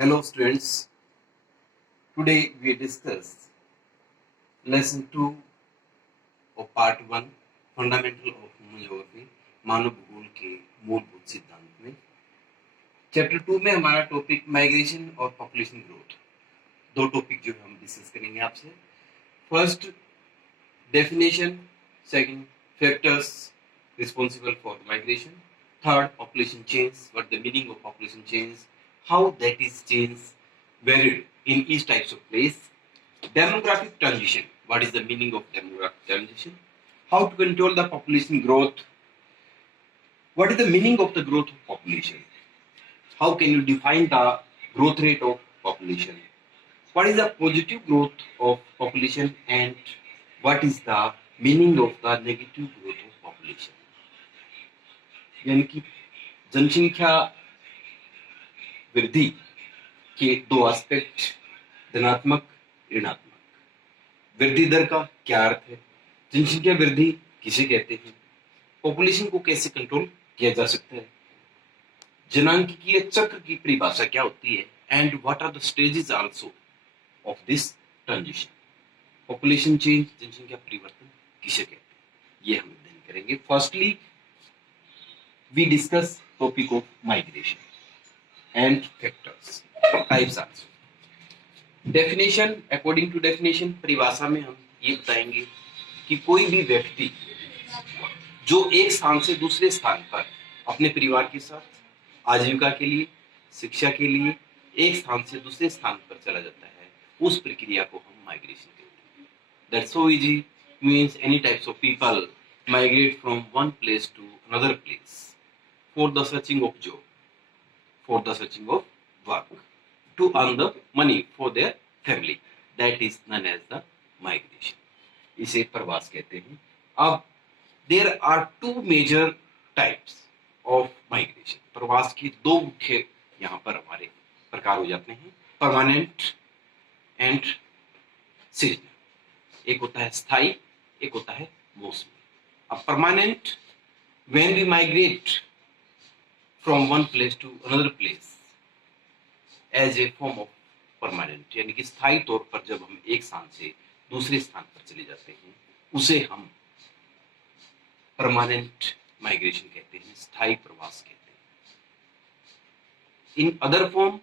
Hello students, today we discuss lesson 2 of part 1 fundamental of human geography मानव भूगोल के मूलभूत सिद्धांत में। चैप्टर 2 में हमारा टॉपिक माइग्रेशन और पॉपुलेशन ग्रोथ, दो टॉपिक जो हम डिस्कस करेंगे आपसे। First definition, second factors responsible for migration, third population change, what the meaning of population change, how that is change varied in each types of place. Demographic transition, what is the meaning of demographic transition? How to control the population growth? What is the meaning of the growth of population? How can you define the growth rate of population? What is the positive growth of population and what is the meaning of the negative growth of population? यानी कि जनसंख्या वृद्धि के दो aspect, धनात्मक ऋणात्मक। वृद्धि दर का क्या अर्थ है, जनसंख्या वृद्धि किसे कहते हैं, पॉपुलेशन को कैसे कंट्रोल किया जा सकता है, जनांकीय चक्र की परिभाषा क्या होती है, and what are the stages also of this transition. Population change, जनसंख्या परिवर्तन किसे कहते हैं, ये हम अध्ययन करेंगे। Firstly we discuss topic of migration and factors types also. Definition, according to definition, परिभाषा में हम ये बताएंगे कि कोई भी व्यक्ति जो एक स्थान से दूसरे स्थान पर अपने परिवार के साथ आजीविका के लिए, शिक्षा के लिए एक स्थान से दूसरे स्थान पर चला जाता है, उस प्रक्रिया को हम माइग्रेशन कहते हैं। That's so easy means any types of people migrate from one place to another place for the searching of job, for the searching of work, to earn the money for their family. That is known as the migration. इसे प्रवास कहते हैं। अब there are two major types of migration. प्रवास की दो मुख्य यहाँ पर हमारे प्रकार हो जाते हैं, परमानेंट एंड सीजनल। एक होता है स्थायी, एक होता है मौसमी। अब permanent, when we migrate from one place to another place as a form of permanent, यानी कि स्थायी तौर पर जब हम एक स्थान से दूसरे स्थान पर चले जाते हैं, उसे हम परमानेंट माइग्रेशन कहते हैं, स्थायी प्रवास कहते हैं। In other form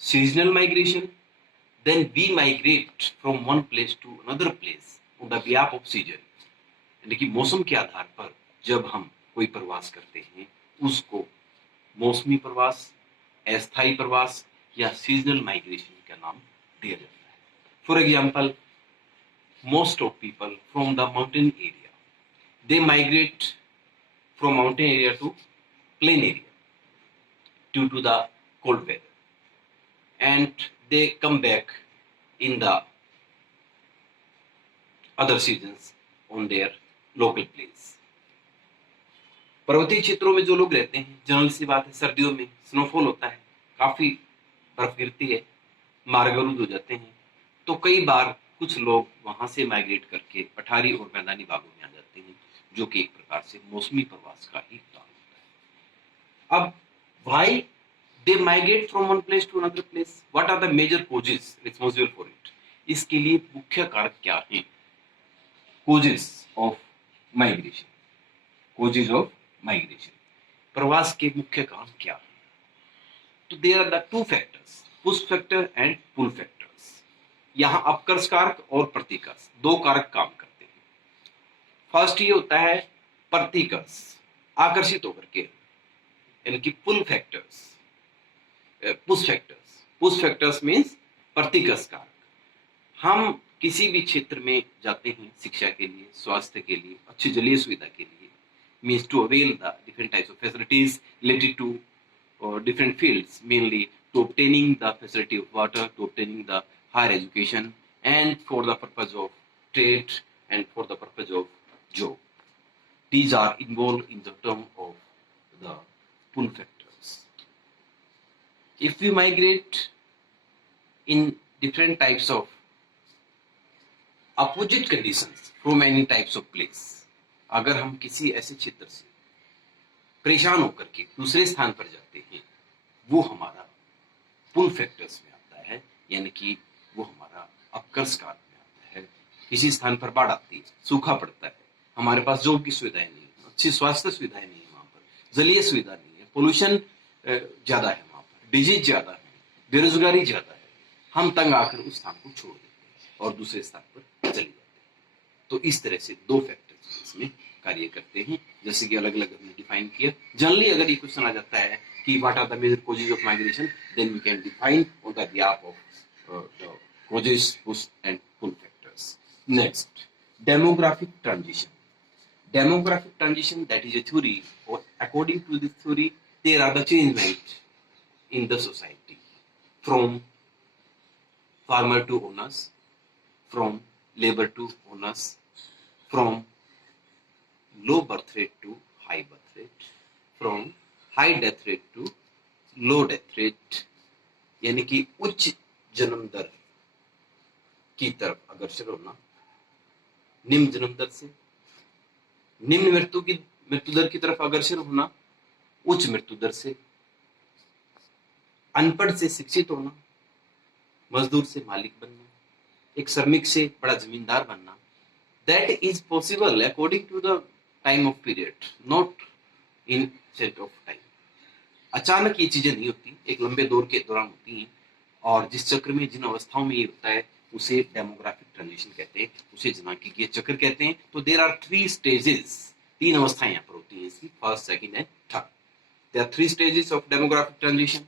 seasonal migration, then we migrate from one place to another place on the behalf of season, यानी कि मौसम के आधार पर जब हम कोई प्रवास करते हैं उसको मौसमी प्रवास, अस्थायी प्रवास या सीजनल माइग्रेशन का नाम दिया जाता है। For example, most of people from the mountain area, they migrate from mountain area to plain area due to the cold weather and they come back in the other seasons on their local place. पर्वतीय क्षेत्रों में जो लोग रहते हैं, general सी बात है, सर्दियों में स्नोफॉल होता है, काफी बर्फ गिरती है, मार्ग अवरुद्ध हो जाते हैं, तो कई बार कुछ लोग वहां से माइग्रेट करके पठारी और मैदानी भागों में आ जाते हैं, जो कि एक प्रकार से मौसमी प्रवास का ही उदाहरण होता है। अब why they migrate from one place to another place, what are the major causes responsible for it, इसके लिए मुख्य कारक क्या हैं, causes of migration. Causes of migration, प्रवास के मुख्य कारण क्या है, तो there are the two factors, push factor and pull factors. यहां अपकर्ष कारक और प्रतिकर्ष दो कारक काम करते हैं। फर्स्ट ये होता है प्रतिकर्ष, आकर्षित होकर के, यानी कि pull factors, push factors. Push factors means प्रतिकर्ष कारक। हम किसी भी क्षेत्र में जाते हैं शिक्षा के लिए, स्वास्थ्य के लिए, अच्छी जलीय सुविधा के लिए, means to avail the different types of facilities related to different fields, mainly to obtaining the facility of water, to obtaining the higher education, and for the purpose of trade and for the purpose of job. These are involved in the term of the pull factors. If we migrate in different types of opposite conditions from any types of place, अगर हम किसी ऐसे क्षेत्र से परेशान होकर के दूसरे स्थान पर जाते हैं, वो हमारा पुल पुल फैक्टर्स में आता है, यानी कि वो हमारा अपकर्ष काल में आता है। किसी स्थान पर बाढ़ आती है, सूखा पड़ता है, हमारे पास जॉब की सुविधाएं नहीं है, अच्छी स्वास्थ्य सुविधाएं नहीं है, वहां पर जलीय सुविधा नहीं है, पोल्यूशन ज्यादा है, वहां पर डिजीज ज्यादा है, बेरोजगारी ज्यादा है, हम तंग आकर उस स्थान को छोड़ देते हैं और दूसरे स्थान पर चले जाते हैं। तो इस तरह से दो फैक्टर्स इसमें कार्य करते हैं, जैसे कि अलग अलग हमने डिफाइन किया। जनरली अगर ये क्वेश्चन आ जाता है कि what are the major causes of migration, then we can define on the behalf of the causes, push and pull factors. Next, demographic transition. Demographic transition, that is a theory, or according to this theory, there are the changements in the society from farmer to owners, from labor to owners, from low birth rate to high birth rate, from high death rate to low death rate, यानी कि उच्च जन्म दर की तरफ अग्रसर होना, निम्न जन्म दर से निम्न मृत्यु दर की तरफ अग्रसर होना, उच्च मृत्यु दर से, अनपढ़ से शिक्षित होना, मजदूर से मालिक बनना, एक श्रमिक से बड़ा जमींदार बनना. That is possible according to the time of period, not in set of time. अचानक ये चीजें नहीं होती, एक लंबे दौर के दौरान होती हैं, और जिस चक्र में जिन अवस्थाओं में ये होता है उसे डेमोग्राफिक ट्रांजिशन कहते हैं, उसे जनांकीय चक्र कहते हैं. तो देयर आर 3 स्टेजेस, 3 अवस्थाएं यहाँ पर होती हैं इसकी, first, second and third. There are 3 stages of demographic transition,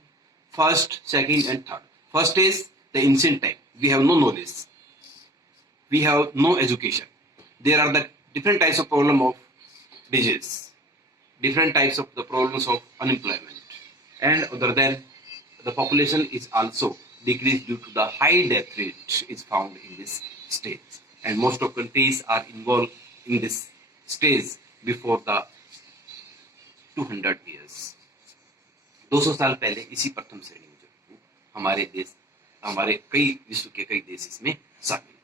first, second and third. First is the ancient time, we have no knowledge, we have no education, there are the different types of problem of disease, different types of the problems of unemployment, and other than the population is also decreased due to the high death rate is found in this stage, and most of countries are involved in this stage before the 200 years. 200 साल पहले इसी प्रथम श्रेणी में जो हमारे देश, हमारे कई विश्व के कई देश इसमें शामिल.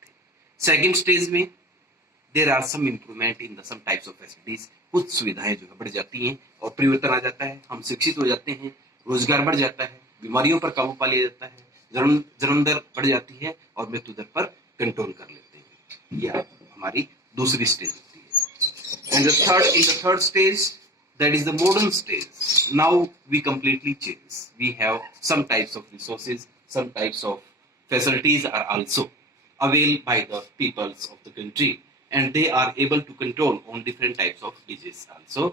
सेकेंड स्टेज में there are some improvement in the some types of facilities, कुछ सुविधाएं जो है बढ़ जाती हैं और परिवर्तन आ जाता है, हम शिक्षित हो जाते हैं, रोजगार बढ़ जाता है, बीमारियों पर काबू पा लिया जाता है, जन्म दर बढ़ जाती है और मृत्यु दर पर कंट्रोल कर लेते हैं. यह हमारी दूसरी स्टेज होती है. And the third stage, that is the modern stage. Now we completely change, we have some types of resources, some types of facilities are also availed by the peoples of the country, and they are able to control on different types of disease also.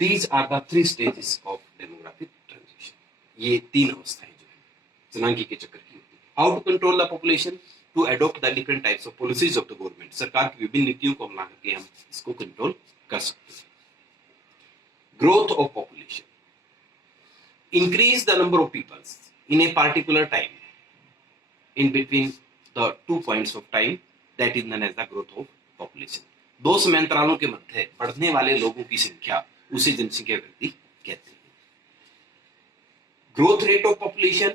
These are the 3 stages of demographic transition. ये 3 अवस्थाएं जो है जनांगी के चक्कर की होती है. How to control the population? To adopt the different types of policies of the government. सरकार की विभिन्न नीतियों को अपना करके हम इसको कंट्रोल कर सकते हैं. Growth of population, increase the number of peoples in a particular time in between the 2 points of time, that is known as the growth of population. 2 समयांतरालों के मध्य बढ़ने वाले लोगों की संख्या, उसे जनसंख्या वृद्धि कहते हैं. Growth rate of population,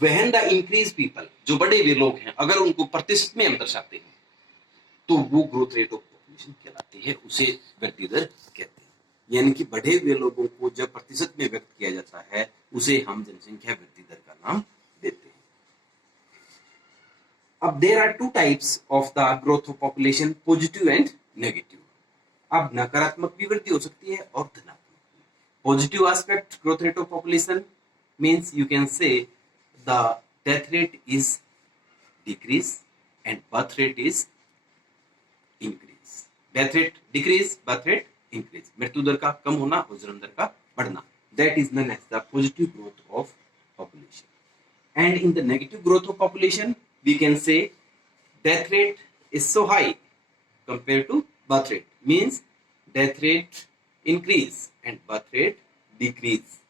when the increase people, जो बड़े वे लोग हैं अगर उनको प्रतिशत में हम दर्शाते हैं तो वो ग्रोथ रेट ऑफ पॉपुलेशन कहलाते हैं, उसे वृद्धि दर कहते हैं. यानी कि बढ़े हुए लोगों को जब प्रतिशत में व्यक्त किया जाता है उसे हम जनसंख्या वृद्धि दर का नाम देते हैं. अब there are 2 types of the growth of population, positive and negative. अब नकारात्मक भी वृद्धि हो सकती है और धनात्मक. Positive aspect growth rate of population means you can say the death rate is decrease and birth rate is increase. Death rate decrease, birth rate increase, मृत्यु दर का कम होना और जन्म दर का बढ़ना. That is known as the positive growth of population. And in the negative growth of population we can say death rate is so high compared to birth rate, means death rate increase and birth rate decrease.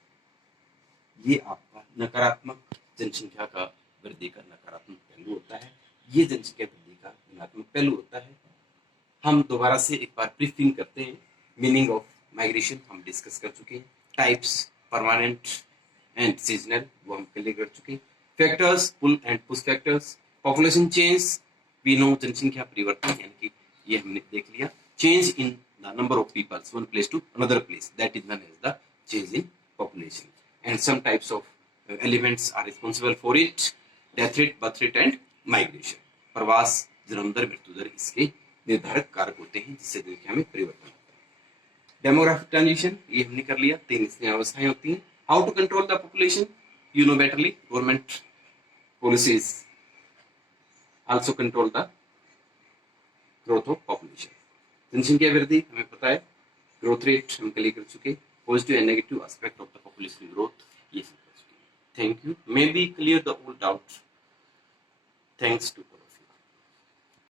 ये आपका नकारात्मक जनसंख्या का वृद्धि का नकारात्मक पहलू होता है, ये जनसंख्या वृद्धि का धनात्मक पहलू होता है. हम दोबारा से एक बार ब्रीफिंग करते हैं. मीनिंग ऑफ माइग्रेशन हम डिस्कस कर चुके हैं, टाइप्स परमानेंट एंड सीजनल वो हम क्लियर कर चुके हैं. Factors, pull and push factors. Population change, we know जनसंख्या परिवर्तन, यानी कि ये हमने देख लिया. Change in the number of peoples one place to another place, that is known as the change in population. And some types of elements are responsible for it, death rate, birth rate and migration. प्रवास, जन्म दर, मृत्यु दर इसके निर्धारक कारक होते हैं जिससे जनसंख्या में परिवर्तन होता है। डेमोग्राफिक ट्रांजिशन ये हमने कर लिया, 3 इसमें अवस्थाएं होती हैं। How to control the population, you know betterly, government policies also control the growth of population. जनसंख्या वृद्धि हमें पता है, ग्रोथ रेट हम कल कर चुके, positive and negative aspect of the population growth ये सब कर चुके। Thank you, may be clear the all doubt. Thanks to